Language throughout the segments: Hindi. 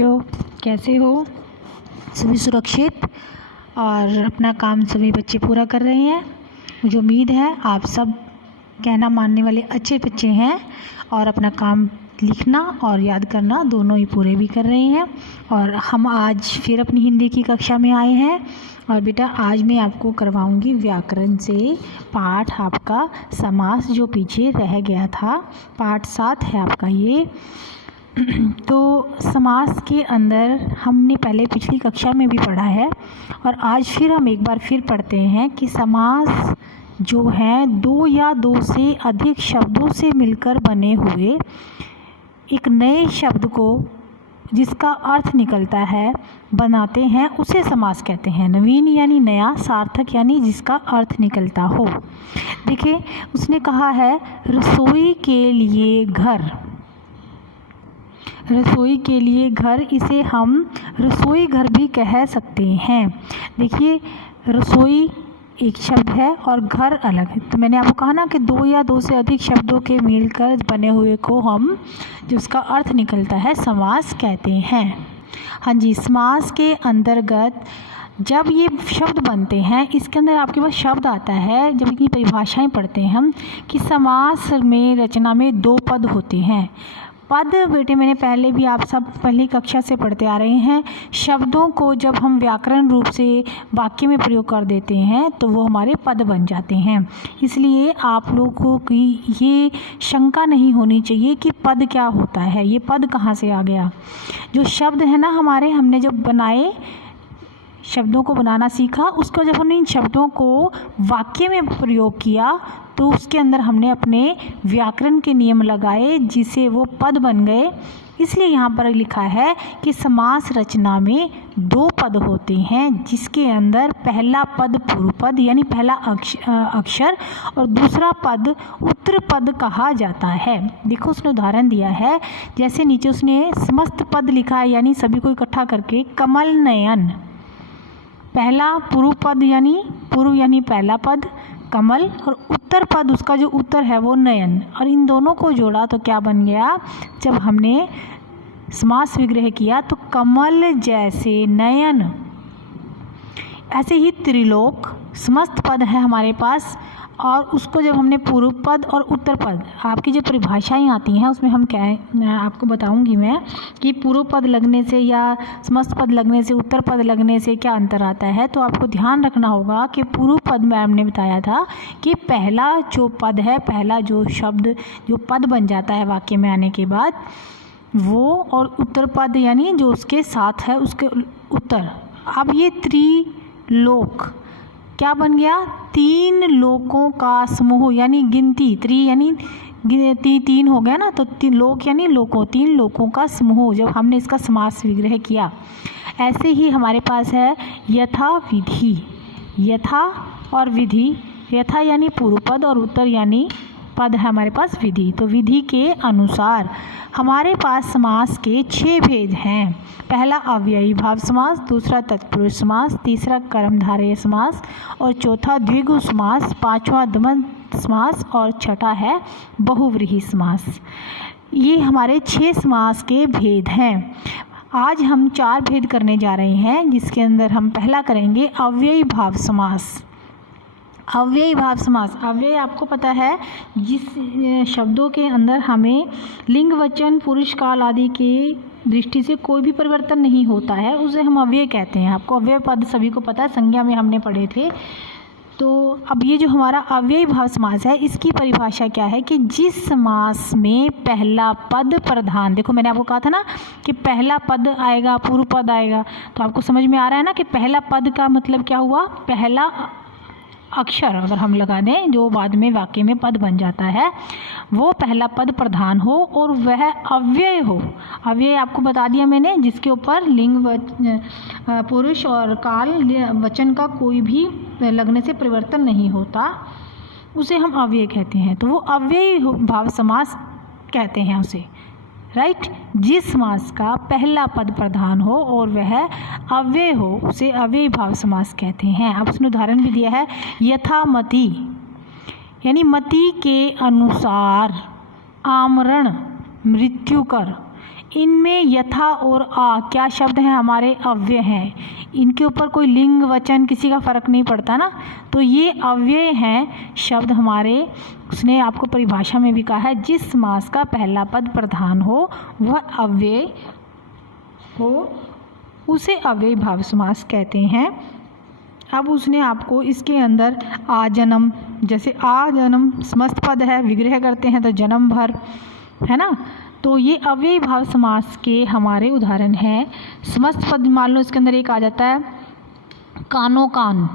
बच्चों, कैसे हो? सभी सुरक्षित और अपना काम सभी बच्चे पूरा कर रहे हैं। मुझे उम्मीद है आप सब कहना मानने वाले अच्छे बच्चे हैं और अपना काम लिखना और याद करना दोनों ही पूरे भी कर रहे हैं। और हम आज फिर अपनी हिंदी की कक्षा में आए हैं और बेटा आज मैं आपको करवाऊंगी व्याकरण से पाठ आपका समास जो पीछे रह गया था। पाठ 7 है आपका ये। तो समास के अंदर हमने पहले पिछली कक्षा में भी पढ़ा है और आज फिर हम एक बार फिर पढ़ते हैं कि समास जो है दो या दो से अधिक शब्दों से मिलकर बने हुए एक नए शब्द को जिसका अर्थ निकलता है बनाते हैं, उसे समास कहते हैं। नवीन यानी नया, सार्थक यानी जिसका अर्थ निकलता हो। देखिए उसने कहा है रसोई के लिए घर। रसोई के लिए घर, इसे हम रसोई घर भी कह सकते हैं। देखिए रसोई एक शब्द है और घर अलग है। तो मैंने आपको कहा ना कि दो या दो से अधिक शब्दों के मिलकर बने हुए को हम जिसका अर्थ निकलता है समास कहते हैं। हाँ जी, समास के अंतर्गत जब ये शब्द बनते हैं, इसके अंदर आपके पास शब्द आता है, जब इनकी परिभाषाएं पढ़ते हैं हम कि समास में रचना में दो पद होते हैं। पद बेटे मैंने पहले भी आप सब पहली कक्षा से पढ़ते आ रहे हैं। शब्दों को जब हम व्याकरण रूप से वाक्य में प्रयोग कर देते हैं तो वो हमारे पद बन जाते हैं। इसलिए आप लोगों की ये शंका नहीं होनी चाहिए कि पद क्या होता है, ये पद कहाँ से आ गया। जो शब्द है ना हमारे, हमने जब बनाए शब्दों को बनाना सीखा, उसको जब हमने इन शब्दों को वाक्य में प्रयोग किया तो उसके अंदर हमने अपने व्याकरण के नियम लगाए जिसे वो पद बन गए। इसलिए यहाँ पर लिखा है कि समास रचना में दो पद होते हैं जिसके अंदर पहला पद पूर्व पद यानी पहला अक्षर और दूसरा पद उत्तर पद कहा जाता है। देखो उसने उदाहरण दिया है, जैसे नीचे उसने समस्त पद लिखा है यानी सभी को इकट्ठा करके कमल नयन। पहला पूर्व पद यानी पूर्व यानी पहला पद कमल और उत्तर पद उसका जो उत्तर है वो नयन, और इन दोनों को जोड़ा तो क्या बन गया, जब हमने समास विग्रह किया तो कमल जैसे नयन। ऐसे ही त्रिलोक समस्त पद है हमारे पास और उसको जब हमने पूर्व पद और उत्तर पद, आपकी जो परिभाषाएं आती हैं उसमें हम क्या है आपको बताऊंगी मैं कि पूर्व पद लगने से या समस्त पद लगने से उत्तर पद लगने से क्या अंतर आता है। तो आपको ध्यान रखना होगा कि पूर्व पद में हमने बताया था कि पहला जो पद है, पहला जो शब्द जो पद बन जाता है वाक्य में आने के बाद वो, और उत्तर पद यानी जो उसके साथ है उसके उत्तर। अब ये त्रिलोक क्या बन गया, तीन लोकों का समूह यानी गिनती। त्रि यानी तीन हो गया ना, तो तीन लोक यानी लोकों, तीन लोकों का समूह जब हमने इसका समास विग्रह किया। ऐसे ही हमारे पास है यथा विधि। यथा और विधि, यथा यानी पूर्व पद और उत्तर यानी पद है हमारे पास विधि। तो विधि के अनुसार हमारे पास समास के 6 भेद हैं। पहला अव्ययी भाव समास, दूसरा तत्पुरुष समास, तीसरा कर्मधारय समास और चौथा द्विगु समास, पांचवा द्वंद्व समास और छठा है बहुव्रीहि समास। ये हमारे 6 समास के भेद हैं। आज हम 4 भेद करने जा रहे हैं जिसके अंदर हम पहला करेंगे अव्ययी भाव समास। अव्ययी भाव समास, अव्यय आपको पता है जिस शब्दों के अंदर हमें लिंग वचन पुरुष काल आदि की दृष्टि से कोई भी परिवर्तन नहीं होता है उसे हम अव्यय कहते हैं। आपको अव्यय पद सभी को पता है, संज्ञा में हमने पढ़े थे। तो अब ये जो हमारा अव्ययी भाव समास है इसकी परिभाषा क्या है कि जिस समास में पहला पद प्रधान, देखो मैंने आपको कहा था ना कि पहला पद आएगा पूर्व पद आएगा, तो आपको समझ में आ रहा है ना कि पहला पद का मतलब क्या हुआ, पहला अक्षर अगर हम लगा दें जो बाद में वाक्य में पद बन जाता है वो पहला पद प्रधान हो और वह अव्यय हो। अव्यय आपको बता दिया मैंने, जिसके ऊपर लिंग पुरुष और काल वचन का कोई भी लगने से परिवर्तन नहीं होता, उसे हम अव्यय कहते हैं। तो वो अव्ययी भाव समास कहते हैं उसे, राइट। जिस समास का पहला पद प्रधान हो और वह अव्यय हो उसे अव्ययी भाव समास कहते हैं। अब उसने उदाहरण भी दिया है, यथा मति यानी मति के अनुसार, आमरण मृत्यु कर, इनमें यथा और आ क्या शब्द हैं, हमारे अव्यय हैं। इनके ऊपर कोई लिंग वचन किसी का फ़र्क नहीं पड़ता ना, तो ये अव्यय हैं शब्द हमारे। उसने आपको परिभाषा में भी कहा है, जिस समास का पहला पद प्रधान हो वह अव्यय हो उसे अव्ययी भाव समास कहते हैं। अब उसने आपको इसके अंदर आ जन्म, जैसे आ जन्म समस्त पद है, विग्रह करते हैं तो जन्म भर, है ना, तो ये अव्ययी भाव समास के हमारे उदाहरण हैं। समस्त पद मान लो इसके अंदर एक आ जाता है कानो कान।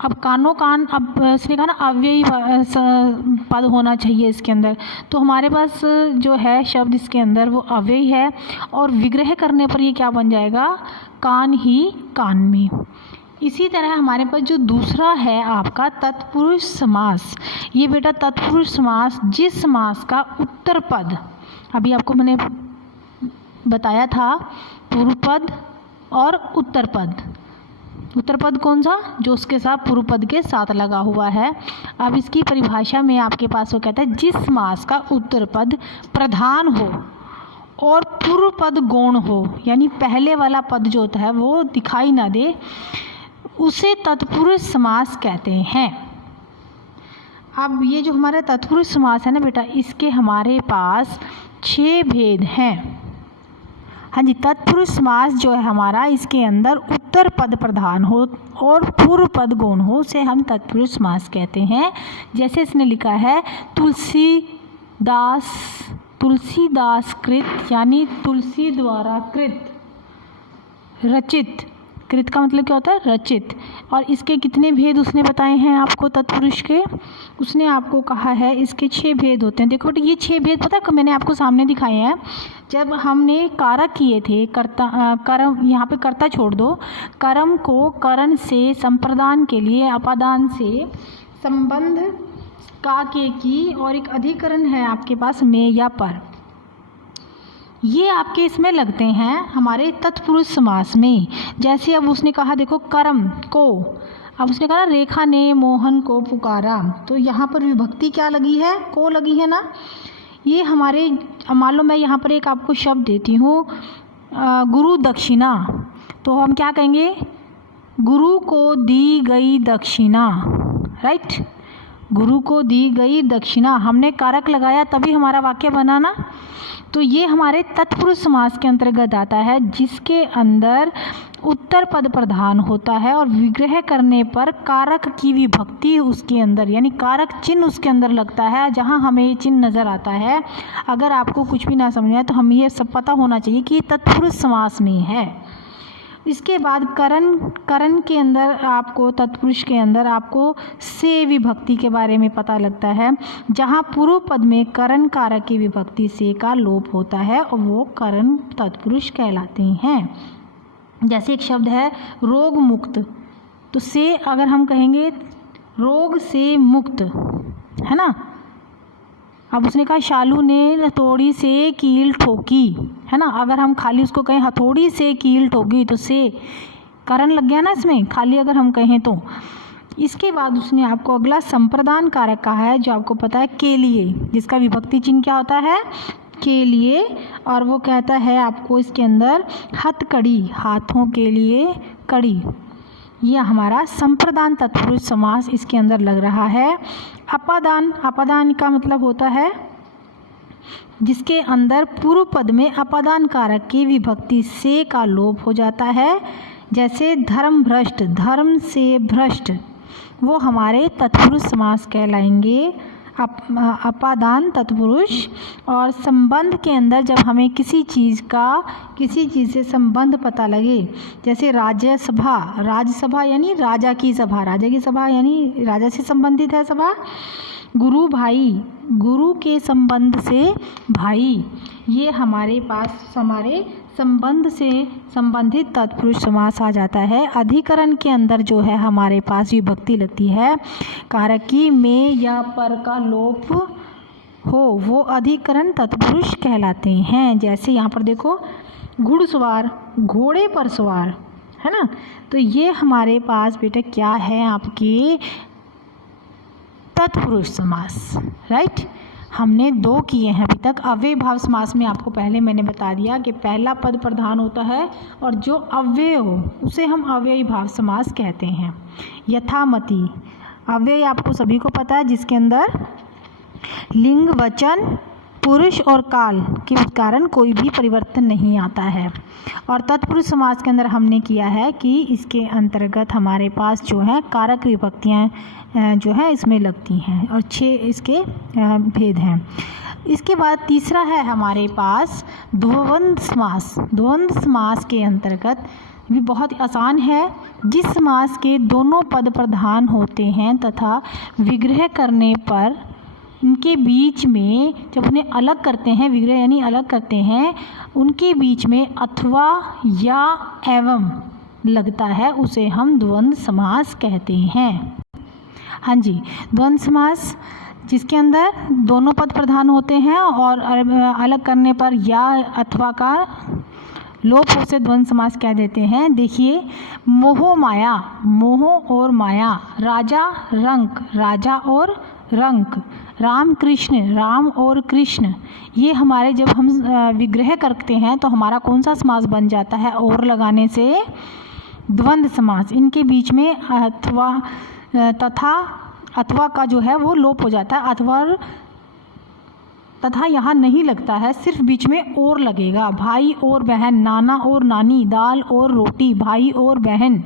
अब कानो कान, अब इसने कहा ना अव्ययी पद होना चाहिए इसके अंदर, तो हमारे पास जो है शब्द इसके अंदर वो अव्ययी है, और विग्रह करने पर ये क्या बन जाएगा, कान ही कान में। इसी तरह हमारे पास जो दूसरा है आपका तत्पुरुष समास। ये बेटा तत्पुरुष समास, जिस समास का उत्तर पद, अभी आपको मैंने बताया था पूर्व पद और उत्तर पद। उत्तर पद कौन सा, जो उसके साथ पूर्व पद के साथ लगा हुआ है। अब इसकी परिभाषा में आपके पास वो कहता है, जिस समास का उत्तर पद प्रधान हो और पूर्व पद गौण हो, यानी पहले वाला पद जो होता है वो दिखाई ना दे, उसे तत्पुरुष समास कहते हैं। अब ये जो हमारा तत्पुरुष समास है ना बेटा, इसके हमारे पास 6 भेद हैं। हाँ जी, तत्पुरुष समास जो है हमारा, इसके अंदर उत्तर पद प्रधान हो और पूर्व पद गौण हो, उसे हम तत्पुरुष समास कहते हैं। जैसे इसने लिखा है तुलसीदास कृत, यानी तुलसी द्वारा कृत, रचित। कृत का मतलब क्या होता है, रचित। और इसके कितने भेद उसने बताए हैं आपको तत्पुरुष के, उसने आपको कहा है इसके 6 भेद होते हैं। देखो बेटा, ये 6 भेद पता है मैंने आपको सामने दिखाए हैं जब हमने कारक किए थे। कर्म, यहाँ पे कर्ता छोड़ दो, कर्म को करण से संप्रदान के लिए अपादान से संबंध का के की, और एक अधिकरण है आपके पास में या पर, ये आपके इसमें लगते हैं हमारे तत्पुरुष समास में। जैसे अब उसने कहा देखो कर्म को, अब उसने कहा रेखा ने मोहन को पुकारा, तो यहाँ पर विभक्ति क्या लगी है, को लगी है ना। ये हमारे, मान लो मैं यहाँ पर एक आपको शब्द देती हूँ गुरु दक्षिणा, तो हम क्या कहेंगे, गुरु को दी गई दक्षिणा, राइट, गुरु को दी गई दक्षिणा। हमने कारक लगाया तभी हमारा वाक्य बना ना। तो ये हमारे तत्पुरुष समास के अंतर्गत आता है, जिसके अंदर उत्तर पद प्रधान होता है और विग्रह करने पर कारक की विभक्ति उसके अंदर, यानी कारक चिन्ह उसके अंदर लगता है, जहाँ हमें ये चिन्ह नज़र आता है। अगर आपको कुछ भी ना समझ आए तो हमें ये सब पता होना चाहिए कि तत्पुरुष समास में है। इसके बाद करण के अंदर आपको, तत्पुरुष के अंदर आपको से विभक्ति के बारे में पता लगता है, जहाँ पूर्व पद में करण कारक की विभक्ति से का लोप होता है और वो करण तत्पुरुष कहलाते हैं। जैसे एक शब्द है रोग मुक्त, तो से अगर हम कहेंगे रोग से मुक्त, है ना। अब उसने कहा शालू ने हथौड़ी से कील ठोकी, है ना, अगर हम खाली उसको कहें हथौड़ी से कील ठोकी तो से करण लग गया ना इसमें, खाली अगर हम कहें तो। इसके बाद उसने आपको अगला संप्रदान कारक कहा है, जो आपको पता है के लिए, जिसका विभक्ति चिन्ह क्या होता है, के लिए, और वो कहता है आपको इसके अंदर हथकड़ी, हाथों के लिए कड़ी। यह हमारा संप्रदान तत्पुरुष समास इसके अंदर लग रहा है। अपादान, अपादान का मतलब होता है जिसके अंदर पूर्व पद में अपादान कारक की विभक्ति से का लोप हो जाता है। जैसे धर्म भ्रष्ट, धर्म से भ्रष्ट, वो हमारे तत्पुरुष समास कहलाएंगे, अपादान तत्पुरुष। और संबंध के अंदर जब हमें किसी चीज़ से संबंध पता लगे, जैसे राज्यसभा, राज्यसभा यानी राजा की सभा, राजा की सभा यानी राजा से संबंधित है सभा। गुरु भाई, गुरु के संबंध से भाई, ये हमारे पास हमारे संबंध से संबंधित तत्पुरुष समास आ जाता है। अधिकरण के अंदर जो है हमारे पास विभक्ति लगती है, कारकी में या पर का लोप हो, वो अधिकरण तत्पुरुष कहलाते हैं। जैसे यहाँ पर देखो घुड़सवार, घोड़े पर सवार, है ना, तो ये हमारे पास बेटा क्या है, आपके तत्पुरुष समास, राइट। हमने 2 किए हैं अभी तक। अव्ययभाव समास में आपको पहले मैंने बता दिया कि पहला पद प्रधान होता है और जो अव्यय हो उसे हम अव्ययभाव समास कहते हैं। यथामति अव्यय आपको सभी को पता है, जिसके अंदर लिंग, वचन, पुरुष और काल के कारण कोई भी परिवर्तन नहीं आता है। और तत्पुरुष समास के अंदर हमने किया है कि इसके अंतर्गत हमारे पास जो है कारक विभक्तियाँ जो है इसमें लगती हैं और 6 इसके भेद हैं। इसके बाद तीसरा है हमारे पास द्वंद्व समास। द्वंद्व समास के अंतर्गत भी बहुत आसान है, जिस समास के दोनों पद प्रधान होते हैं तथा विग्रह करने पर उनके बीच में जब उन्हें अलग करते हैं, विग्रह यानी अलग करते हैं, उनके बीच में अथवा या एवं लगता है, उसे हम द्वंद्व समास कहते हैं। हाँ जी, द्वंद्व समास जिसके अंदर दोनों पद प्रधान होते हैं और अलग करने पर या अथवा का लोप हो से द्वंद्व समास कह देते हैं। देखिए, मोह माया, मोह और माया, राजा रंक, राजा और रंक, राम कृष्ण, राम और कृष्ण, ये हमारे जब हम विग्रह करते हैं तो हमारा कौन सा समास बन जाता है? और लगाने से द्वंद्व समास। इनके बीच में अथवा तथा अथवा का जो है वो लोप हो जाता है। अथवा तथा यहाँ नहीं लगता है, सिर्फ बीच में और लगेगा। भाई और बहन, नाना और नानी, दाल और रोटी, भाई और बहन,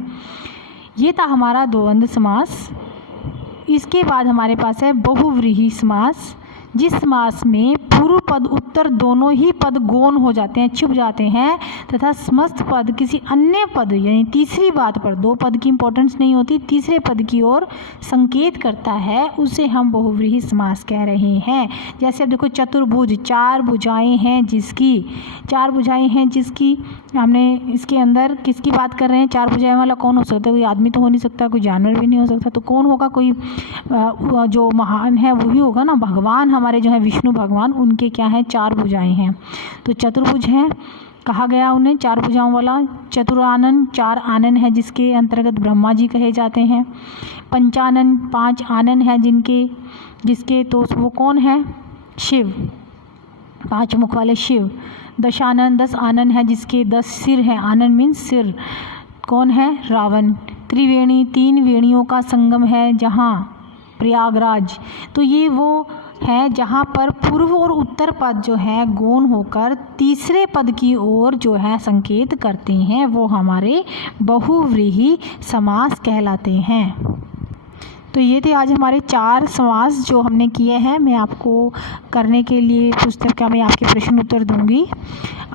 ये था हमारा द्वंद्व समास। इसके बाद हमारे पास है बहुव्रीहि समास, जिस समास में पूर्व पद उत्तर दोनों ही पद गौण हो जाते हैं, छुप जाते हैं तथा समस्त पद किसी अन्य पद यानी तीसरी बात पर, 2 पद की इंपॉर्टेंस नहीं होती, तीसरे पद की ओर संकेत करता है, उसे हम बहुव्रीहि समास कह रहे हैं। जैसे अब देखो, चतुर्भुज, 4 भुजाएं हैं जिसकी, 4 भुजाएं हैं जिसकी, हमने इसके अंदर किसकी बात कर रहे हैं? 4 भुजाएं वाला कौन हो सकता है? कोई आदमी तो हो नहीं सकता, कोई जानवर भी नहीं हो सकता, तो कौन होगा? कोई जो महान है वही होगा ना। भगवान हमारे जो है विष्णु भगवान, उनके क्या हैं? 4 भुजाएं हैं, तो चतुर्भुज हैं, कहा गया उन्हें 4 भुजाओं वाला। चतुरानन, 4 आनन है जिसके अंतर्गत ब्रह्मा जी कहे जाते हैं। पंचानन, 5 आनन है जिसके तो वो कौन है? शिव, 5 मुख वाले शिव। दशानन, 10 आनन है जिसके 10 सिर हैं, आनन मीन्स सिर, कौन है? रावण। त्रिवेणी, 3 वेणियों का संगम है जहाँ, प्रयागराज। तो ये वो है जहाँ पर पूर्व और उत्तर पद जो है गौण होकर तीसरे पद की ओर जो है संकेत करते हैं, वो हमारे बहुव्रीहि समास कहलाते हैं। तो ये थे आज हमारे 4 समास जो हमने किए हैं। मैं आपको करने के लिए पुस्तिका में आपके प्रश्न उत्तर दूंगी।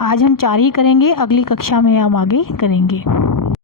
आज हम 4 ही करेंगे, अगली कक्षा में हम आगे करेंगे।